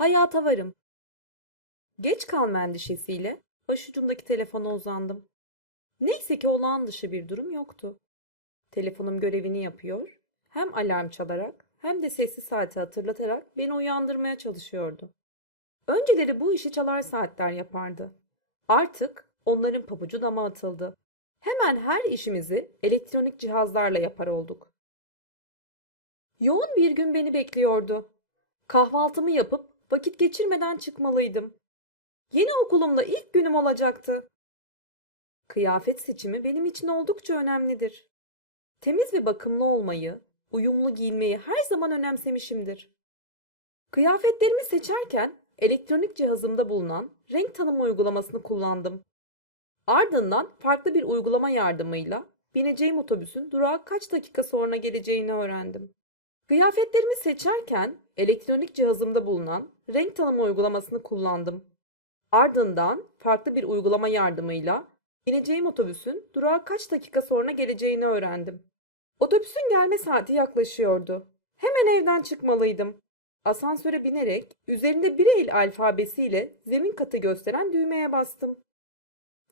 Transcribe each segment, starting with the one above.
Hayata varım. Geç kalma endişesiyle başucumdaki telefona uzandım. Neyse ki olağan dışı bir durum yoktu. Telefonum görevini yapıyor, hem alarm çalarak hem de sessiz saati hatırlatarak beni uyandırmaya çalışıyordu. Önceleri bu işi çalar saatler yapardı. Artık onların pabucu dama atıldı. Hemen her işimizi elektronik cihazlarla yapar olduk. Yoğun bir gün beni bekliyordu. Kahvaltımı yapıp vakit geçirmeden çıkmalıydım. Yeni okulumda ilk günüm olacaktı. Kıyafet seçimi benim için oldukça önemlidir. Temiz ve bakımlı olmayı, uyumlu giyinmeyi her zaman önemsemişimdir. Kıyafetlerimi seçerken elektronik cihazımda bulunan renk tanıma uygulamasını kullandım. Ardından farklı bir uygulama yardımıyla bineceğim otobüsün durağa kaç dakika sonra geleceğini öğrendim. Kıyafetlerimi seçerken elektronik cihazımda bulunan renk tanıma uygulamasını kullandım. Ardından farklı bir uygulama yardımıyla bineceğim otobüsün durağa kaç dakika sonra geleceğini öğrendim. Otobüsün gelme saati yaklaşıyordu. Hemen evden çıkmalıydım. Asansöre binerek üzerinde Braille alfabesiyle zemin katı gösteren düğmeye bastım.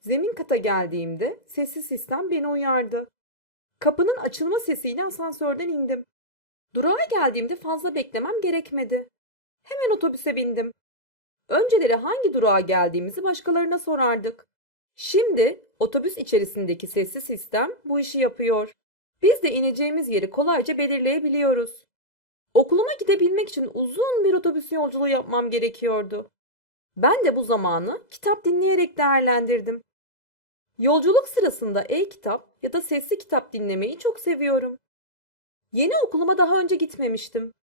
Zemin kata geldiğimde sessiz sistem beni uyardı. Kapının açılma sesiyle asansörden indim. Durağa geldiğimde fazla beklemem gerekmedi. Hemen otobüse bindim. Önceleri hangi durağa geldiğimizi başkalarına sorardık. Şimdi otobüs içerisindeki sessiz sistem bu işi yapıyor. Biz de ineceğimiz yeri kolayca belirleyebiliyoruz. Okuluma gidebilmek için uzun bir otobüs yolculuğu yapmam gerekiyordu. Ben de bu zamanı kitap dinleyerek değerlendirdim. Yolculuk sırasında e-kitap ya da sesli kitap dinlemeyi çok seviyorum. Yeni okuluma daha önce gitmemiştim.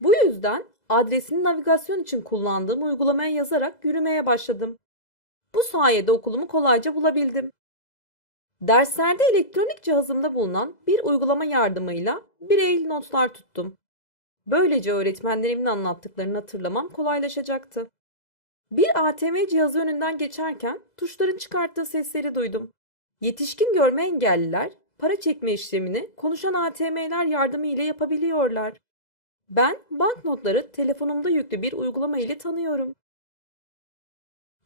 Bu yüzden adresini navigasyon için kullandığım uygulamaya yazarak yürümeye başladım. Bu sayede okulumu kolayca bulabildim. Derslerde elektronik cihazımda bulunan bir uygulama yardımıyla Braille notlar tuttum. Böylece öğretmenlerimin anlattıklarını hatırlamam kolaylaşacaktı. Bir ATM cihazı önünden geçerken tuşların çıkarttığı sesleri duydum. Yetişkin görme engelliler para çekme işlemini konuşan ATM'ler yardımıyla yapabiliyorlar. Ben banknotları telefonumda yüklü bir uygulama ile tanıyorum.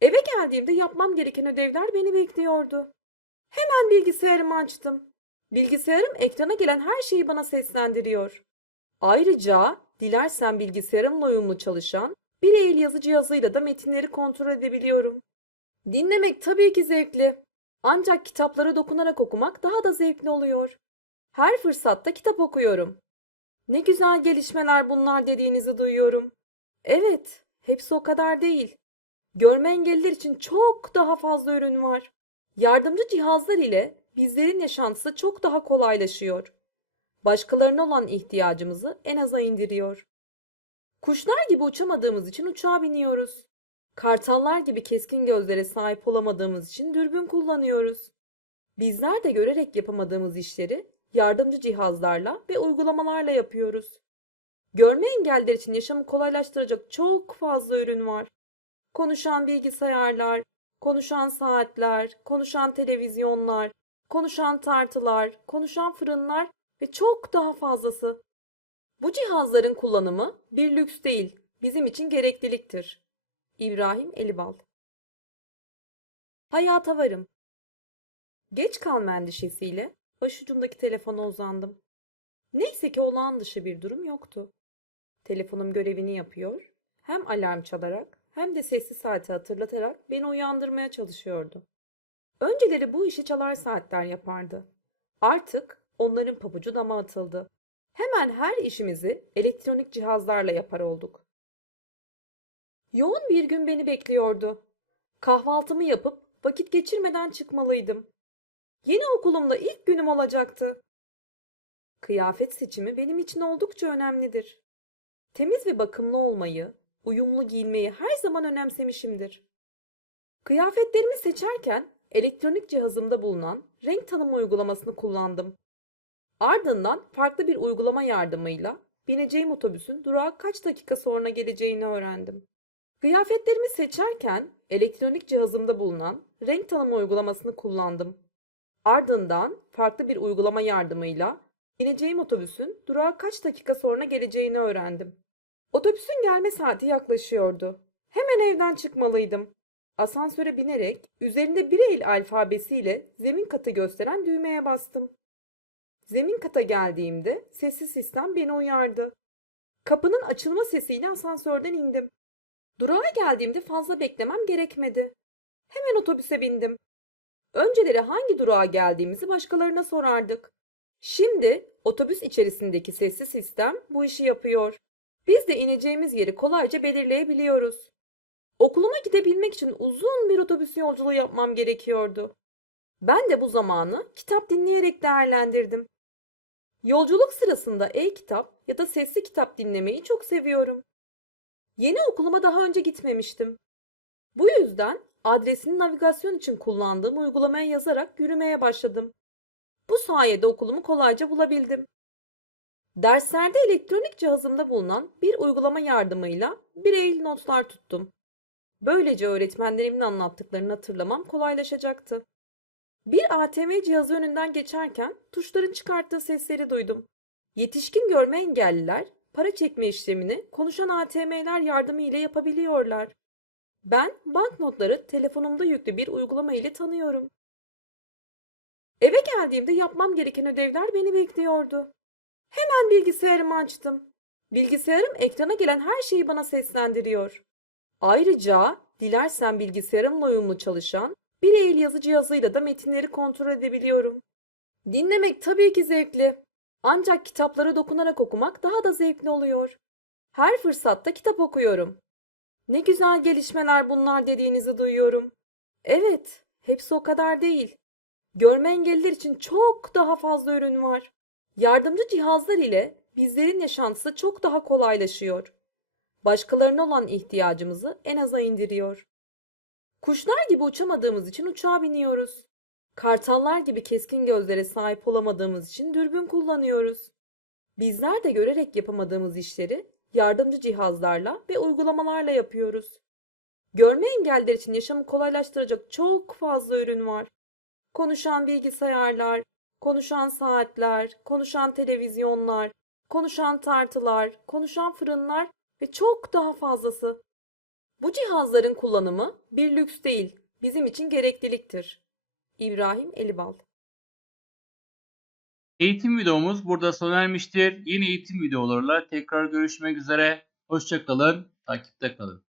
Eve geldiğimde yapmam gereken ödevler beni bekliyordu. Hemen bilgisayarımı açtım. Bilgisayarım ekrana gelen her şeyi bana seslendiriyor. Ayrıca dilersen bilgisayarımla uyumlu çalışan bir el yazı cihazıyla da metinleri kontrol edebiliyorum. Dinlemek tabii ki zevkli. Ancak kitapları dokunarak okumak daha da zevkli oluyor. Her fırsatta kitap okuyorum. Ne güzel gelişmeler bunlar dediğinizi duyuyorum. Evet, hepsi o kadar değil. Görme engelliler için çok daha fazla ürün var. Yardımcı cihazlar ile bizlerin yaşantısı çok daha kolaylaşıyor. Başkalarına olan ihtiyacımızı en aza indiriyor. Kuşlar gibi uçamadığımız için uçağa biniyoruz. Kartallar gibi keskin gözlere sahip olamadığımız için dürbün kullanıyoruz. Bizler de görerek yapamadığımız işleri yardımcı cihazlarla ve uygulamalarla yapıyoruz. Görme engelliler için yaşamı kolaylaştıracak çok fazla ürün var. Konuşan bilgisayarlar, konuşan saatler, konuşan televizyonlar, konuşan tartılar, konuşan fırınlar ve çok daha fazlası. Bu cihazların kullanımı bir lüks değil, bizim için gerekliliktir. İbrahim Elibal Hayata varım. Geç kalma endişesiyle başucumdaki telefona uzandım. Neyse ki olağan dışı bir durum yoktu. Telefonum görevini yapıyor, hem alarm çalarak hem de sessiz saati hatırlatarak beni uyandırmaya çalışıyordu. Önceleri bu işi çalar saatler yapardı. Artık onların pabucu dama atıldı. Hemen her işimizi elektronik cihazlarla yapar olduk. Yoğun bir gün beni bekliyordu. Kahvaltımı yapıp vakit geçirmeden çıkmalıydım. Yeni okulumda ilk günüm olacaktı. Kıyafet seçimi benim için oldukça önemlidir. Temiz ve bakımlı olmayı, uyumlu giyinmeyi her zaman önemsemişimdir. Kıyafetlerimi seçerken elektronik cihazımda bulunan renk tanıma uygulamasını kullandım. Ardından farklı bir uygulama yardımıyla bineceğim otobüsün durağa kaç dakika sonra geleceğini öğrendim. Kıyafetlerimi seçerken elektronik cihazımda bulunan renk tanıma uygulamasını kullandım. Ardından farklı bir uygulama yardımıyla bineceğim otobüsün durağa kaç dakika sonra geleceğini öğrendim. Otobüsün gelme saati yaklaşıyordu. Hemen evden çıkmalıydım. Asansöre binerek üzerinde Braille alfabesiyle zemin katı gösteren düğmeye bastım. Zemin kata geldiğimde sessiz sistem beni uyardı. Kapının açılma sesiyle asansörden indim. Durağa geldiğimde fazla beklemem gerekmedi. Hemen otobüse bindim. Önceleri hangi durağa geldiğimizi başkalarına sorardık. Şimdi otobüs içerisindeki sessiz sistem bu işi yapıyor. Biz de ineceğimiz yeri kolayca belirleyebiliyoruz. Okuluma gidebilmek için uzun bir otobüs yolculuğu yapmam gerekiyordu. Ben de bu zamanı kitap dinleyerek değerlendirdim. Yolculuk sırasında e-kitap ya da sesli kitap dinlemeyi çok seviyorum. Yeni okuluma daha önce gitmemiştim. Bu yüzden adresini navigasyon için kullandığım uygulamaya yazarak yürümeye başladım. Bu sayede okulumu kolayca bulabildim. Derslerde elektronik cihazımda bulunan bir uygulama yardımıyla Braille notlar tuttum. Böylece öğretmenlerimin anlattıklarını hatırlamam kolaylaşacaktı. Bir ATM cihazı önünden geçerken tuşların çıkarttığı sesleri duydum. Yetişkin görme engelliler para çekme işlemini konuşan ATM'ler yardımıyla yapabiliyorlar. Ben banknotları telefonumda yüklü bir uygulama ile tanıyorum. Eve geldiğimde yapmam gereken ödevler beni bekliyordu. Hemen bilgisayarımı açtım. Bilgisayarım ekrana gelen her şeyi bana seslendiriyor. Ayrıca dilersen bilgisayarımla uyumlu çalışan bir el yazı cihazıyla da metinleri kontrol edebiliyorum. Dinlemek tabii ki zevkli. Ancak kitapları dokunarak okumak daha da zevkli oluyor. Her fırsatta kitap okuyorum. Ne güzel gelişmeler bunlar dediğinizi duyuyorum. Evet, hepsi o kadar değil. Görme engelliler için çok daha fazla ürün var. Yardımcı cihazlar ile bizlerin yaşantısı çok daha kolaylaşıyor. Başkalarına olan ihtiyacımızı en aza indiriyor. Kuşlar gibi uçamadığımız için uçağa biniyoruz. Kartallar gibi keskin gözlere sahip olamadığımız için dürbün kullanıyoruz. Bizler de görerek yapamadığımız işleri yardımcı cihazlarla ve uygulamalarla yapıyoruz. Görme engelliler için yaşamı kolaylaştıracak çok fazla ürün var. Konuşan bilgisayarlar, konuşan saatler, konuşan televizyonlar, konuşan tartılar, konuşan fırınlar ve çok daha fazlası. Bu cihazların kullanımı bir lüks değil, bizim için gerekliliktir. İbrahim Elibal Eğitim videomuz burada sona ermiştir. Yeni eğitim videolarıyla tekrar görüşmek üzere. Hoşçakalın, takipte kalın.